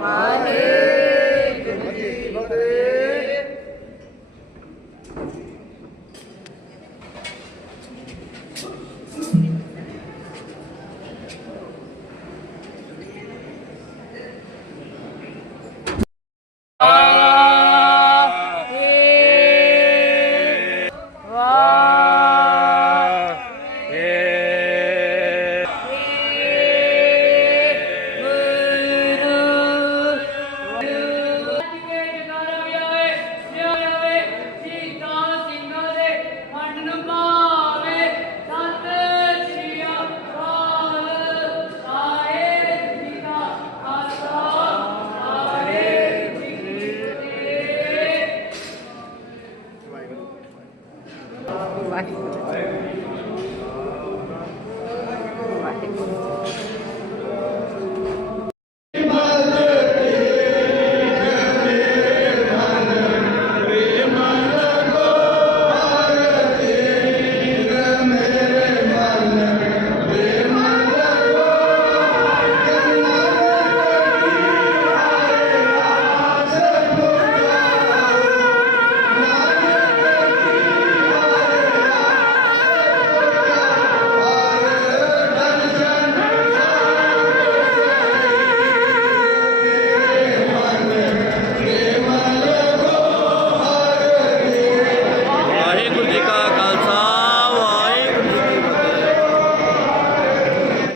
ਵਾਹਿ K Vai. Vai.